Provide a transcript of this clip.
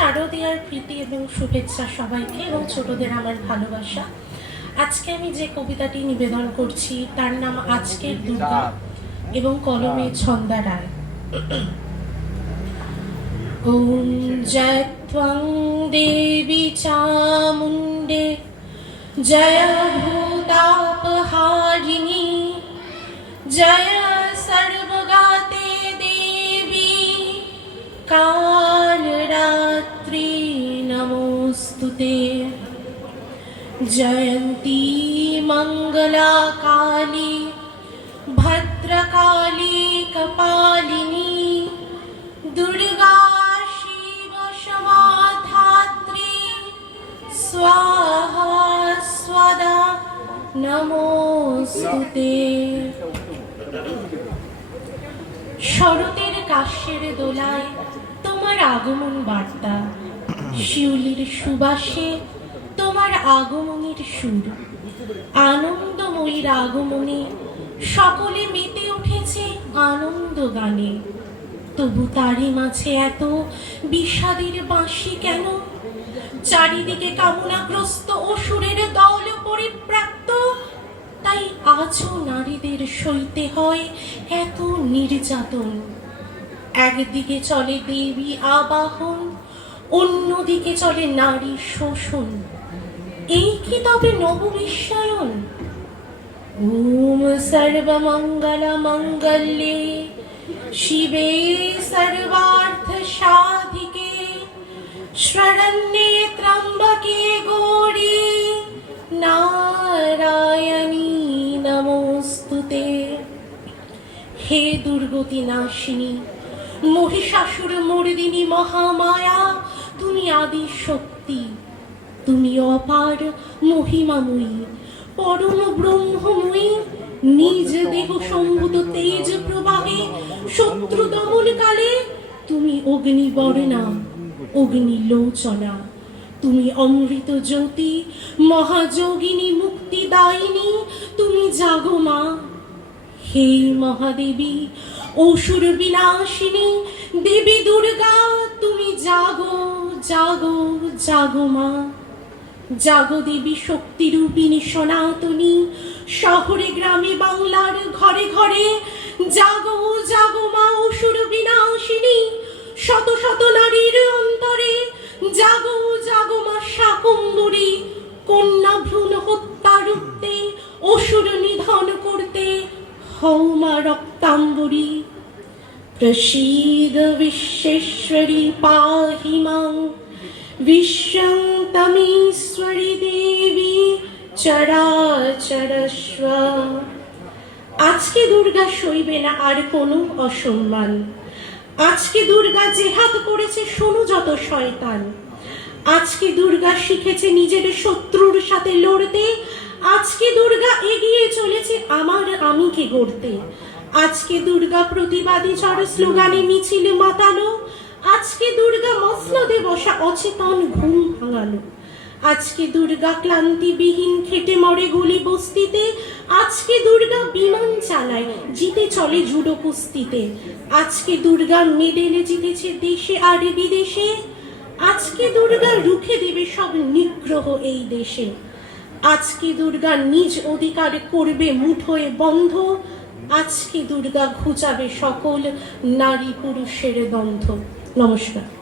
শারদীয়ার প্রীতি এবং শুভেচ্ছা সবাইকে, এবং ছোটদের আমার ভালোবাসা। আজকে আমি যে কবিতাটি নিবেদন করছি তার নাম আজকের দুর্গা এবং কলমে ছন্দা রায়। ওম জয় ত্বং দেবী চামুণ্ডে জয় ভূতাপহারিণী জয় সর্বগাতে দেবী কালরাত্রি নমোস্তুতে। জয়ন্তী মঙ্গলা কালী ভদ্রকালী কপালিনী দুর্গা শিব সমাধাত্রী স্বাহা স্বদা নমোস্তুতে। শরতের কাশ্যের দোলায় তোমার আগমন বার্তা, শিউলির সুবাসে তোমার আগমনের সুর, আনন্দময়ীর আগমনে সকলে মেতে উঠেছে আনন্দ গানে। তবু তারই মাঝে এত বিষাদের বাঁশি কেন? চারিদিকে কামনাগ্রস্ত অসুরের দল পরিপ্রাপ্ত, তাই আজও নারীদের সইতে হয় এত নির্যাতন। একদিকে চলে দেবী আবাহন, অন্যদিকে চলে নারী শোষণ। এই কি তবে নববিশ্বায়ন? ওম সর্বমঙ্গল মঙ্গলে শিবে সর্বার্থ সাধিকে শরণ্যে ত্র্যম্বকে গৌরী নারায়ণী নমোস্তুতে। হে দুর্গতি নাশিনী, মহিষাসুর মর্দিনী মহামায়া, তুমি আদি শক্তি, তুমি অপার মহিমাময়ী, পরম ব্রহ্মময়ী। নিজ দেহ সম্ভূত তেজ প্রবাহে শত্রু দমন কালে তুমি অগ্নিবর্ণা, অগ্নিলোচনা, তুমি অমৃত জ্যোতি, মহাযোগিনী, মুক্তিদায়িনী, তুমি জাগো মা। হে মহাদেবী, অসুর বিনাশিনী দেবী দুর্গা, তুমি জাগো জাগো জাগো মা। জাগো দেবী শক্তিরূপিণী সনাতনী, শহরে গ্রামে বাংলার ঘরে ঘরে জাগো জাগো মা অসুর বিনাশিনী। শত শত নারীর অন্তরে জাগো জাগো মা শাকম্ভরী, কন্যা ভ্রূণ হত্যা রুখতে, অসুর নিধন করতে হও মা রক্তাম্বরী। প্রসীদ বিশ্বেশ্বরী পাহি মাং, বিশ্বং তমীশ্বরী দেবী চরাচরস্ব। আজকে দুর্গা সইবে না আর কোনো অসম্মান। আজকে দুর্গা জেহাদ করেছে শোনো যত শয়তান। আজকে দুর্গা শিখেছে নিজের শত্রুর সাথে লড়তে। আজকে দুর্গা এগিয়ে চলেছে আমার আমিকে গড়তে। আজকে দুর্গা প্রতিবাদী চড় স্লোগানে মিছিল মাতালো। আজকে দুর্গা মসনদে বসা অচেতন ঘুম ভাঙালো। আজকে দুর্গা ক্লান্তিবিহীন খেটে মরে গলি বস্তিতে। আজকে দুর্গা বিমান চালায়, জিতে চলে জুডো কুস্তিতে। আজকে দুর্গা মেডেল জিতেছে দেশে আর বিদেশে। আজকে দুর্গা রুখে দেবে সব নিগ্রহ এই দেশে। আজকে দুর্গা নিজ অধিকার করবে মুঠোয় বন্ধ। আজকে দুর্গা ঘুচাবে সকল নারী পুরুষের দ্বন্দ্ব। নমস্কার।